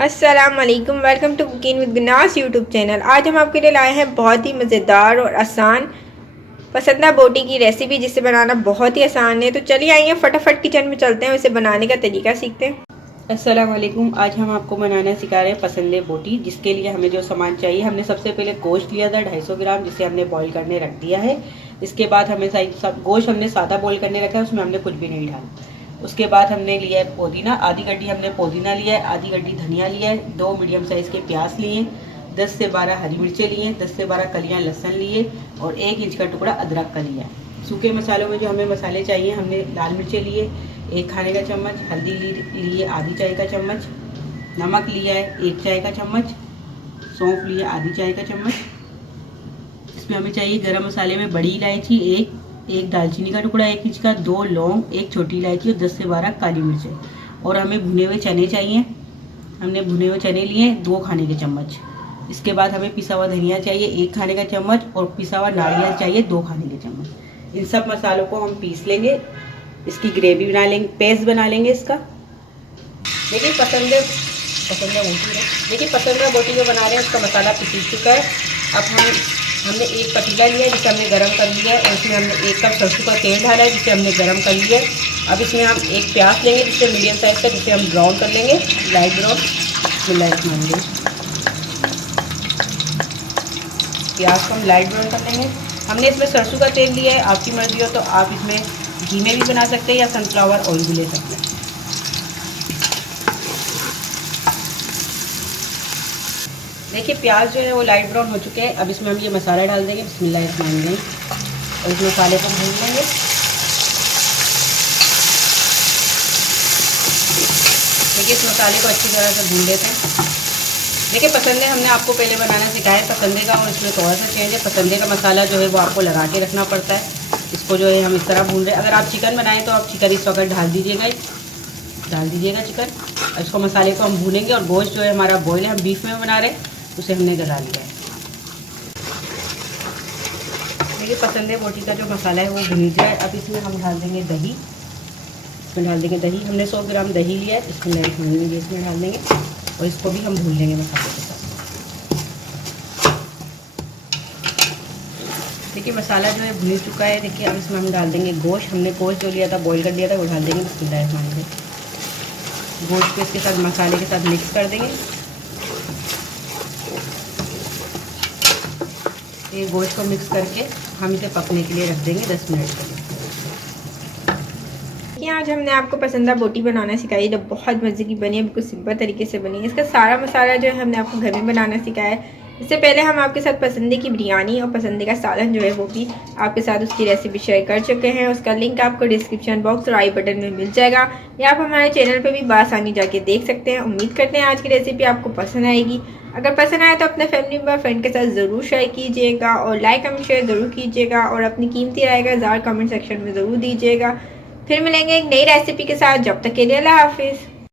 अस्सलाम वालेकुम, welcome to cooking with गुनास यूट्यूब चैनल। आज हम आपके लिए लाए हैं बहुत ही मज़ेदार और आसान पसंदा बोटी की रेसिपी, जिसे बनाना बहुत ही आसान है। तो चलिए आइए फटाफट किचन में चलते हैं, उसे बनाने का तरीका सीखते हैं। अस्सलाम वालेकुम। आज हम आपको बनाना सिखा रहे हैं पसंदे बोटी। जिसके लिए हमें जो सामान चाहिए, हमने सबसे पहले गोश्त लिया था 250 ग्राम, जिसे हमने बॉईल करने रख दिया है। इसके बाद हमें सब गोश्त हमने सादा बॉईल करने रखा है, उसमें हमने कुछ भी नहीं डाला। उसके बाद हमने लिया है पुदीना, आधी गड्डी हमने पुदीना लिया है, आधी गड्डी धनिया लिया है, 2 मीडियम साइज़ के प्याज लिए, 10 से 12 हरी मिर्चें लिए, 10 से 12 कलियाँ लहसुन लिए और 1 इंच का टुकड़ा अदरक का लिया है। सूखे मसालों में जो हमें मसाले चाहिए, हमने लाल मिर्चें लिए 1 खाने का चम्मच, हल्दी लिए आधी चाय का चम्मच, नमक लिया है 1 चाय का चम्मच, सौंफ लिया आधी चाय का चम्मच। इसमें हमें चाहिए गरम मसाले में बड़ी इलायची एक दालचीनी का टुकड़ा 1 इंच का, 2 लौंग, 1 छोटी इलायची और 10 से 12 काली मिर्चें। और हमें भुने हुए चने चाहिए, हमने भुने हुए चने लिए 2 खाने के चम्मच। इसके बाद हमें पिसा हुआ धनिया चाहिए 1 खाने का चम्मच और पिसा हुआ नारियल चाहिए 2 खाने के चम्मच। इन सब मसालों को हम पीस लेंगे, इसकी ग्रेवी बना लेंगे, पेस्ट बना लेंगे इसका। देखिए पसंदा बोटी जो बना रहे हैं उसका मसाला पिस चुका है। अब हमने एक पतीला लिया है जिसे हमने गरम कर लिया है और इसमें हमने 1 कप सरसों का तेल डाला है जिसे हमने गरम कर लिया है। अब इसमें हम एक प्याज लेंगे जिसे मीडियम साइज़ का, जिसे हम ब्राउन कर लेंगे, लाइट ब्राउन। लाइट मांगे प्याज को हम लाइट ब्राउन कर लेंगे। हमने इसमें सरसों का तेल लिया है, आपकी मर्जी हो तो आप इसमें घी में भी बना सकते हैं या सनफ्लावर ऑयल भी ले सकते हैं। देखिए प्याज जो है वो लाइट ब्राउन हो चुके हैं। अब इसमें हम ये मसाला डाल देंगे, बिस्मिल्लाहिर्रहमानिर्रहीम, और इस मसाले को भून लेंगे। देखिए इस मसाले को अच्छी तरह से भून लेते हैं। देखिए पसंदे हमने आपको पहले बनाना सिखाया है पसंदे का, और इसमें थोड़ा सा चेंज है। पसंदे का मसाला जो है वो आपको लगा के रखना पड़ता है। इसको जो है हम इस तरह भून रहे हैं। अगर आप चिकन बनाएं तो आप चिकन इस वक्त डाल दीजिएगा चिकन। इसको मसाले को हम भूनेंगे और गोश्त जो है हमारा बॉयल है, हम बीफ में बना रहे हैं, उसे हमने गला लिया है। देखिए पसंदे बोटी का जो मसाला है वो भून जाए। अब इसमें हम डाल देंगे दही, हमने 100 ग्राम दही लिया है, इसको नए भूनेंगे, इसमें डाल देंगे और इसको भी हम भून लेंगे मसाले के साथ। देखिए मसाला जो है भून चुका है। देखिए अब इसमें हम डाल देंगे गोश्त, हमने गोश्त जो लिया था बॉईल कर लिया था वो डाल देंगे। बिस्मिल्लाहिर्रहमानिर्रहीम, गोश्त को इसके साथ मसाले के साथ मिक्स कर देंगे। ये गोश्त को मिक्स करके हम इसे पकने के लिए रख देंगे 10 मिनट के लिए। आज हमने आपको पसंदा बोटी बनाना सिखाई, जो बहुत मज़े की बनी है, बिल्कुल सिंपल तरीके से बनी है। इसका सारा मसाला जो है हमने आपको घर में बनाना सिखाया है। इससे पहले हम आपके साथ पसंदे की बिरयानी और पसंदे का सालन जो है वो भी आपके साथ उसकी रेसिपी शेयर कर चुके हैं। उसका लिंक आपको डिस्क्रिप्शन बॉक्स और आई बटन में मिल जाएगा, या आप हमारे चैनल पर भी बासानी जाके देख सकते हैं। उम्मीद करते हैं आज की रेसिपी आपको पसंद आएगी। अगर पसंद आए तो अपने फैमिली मेम्बर फ्रेंड के साथ ज़रूर शेयर कीजिएगा और लाइक कमेंट शेयर ज़रूर कीजिएगा और अपनी कीमती राय का इज़हार कमेंट सेक्शन में ज़रूर दीजिएगा। फिर मिलेंगे एक नई रेसिपी के साथ, जब तक के लिए अल्लाह हाफिज़।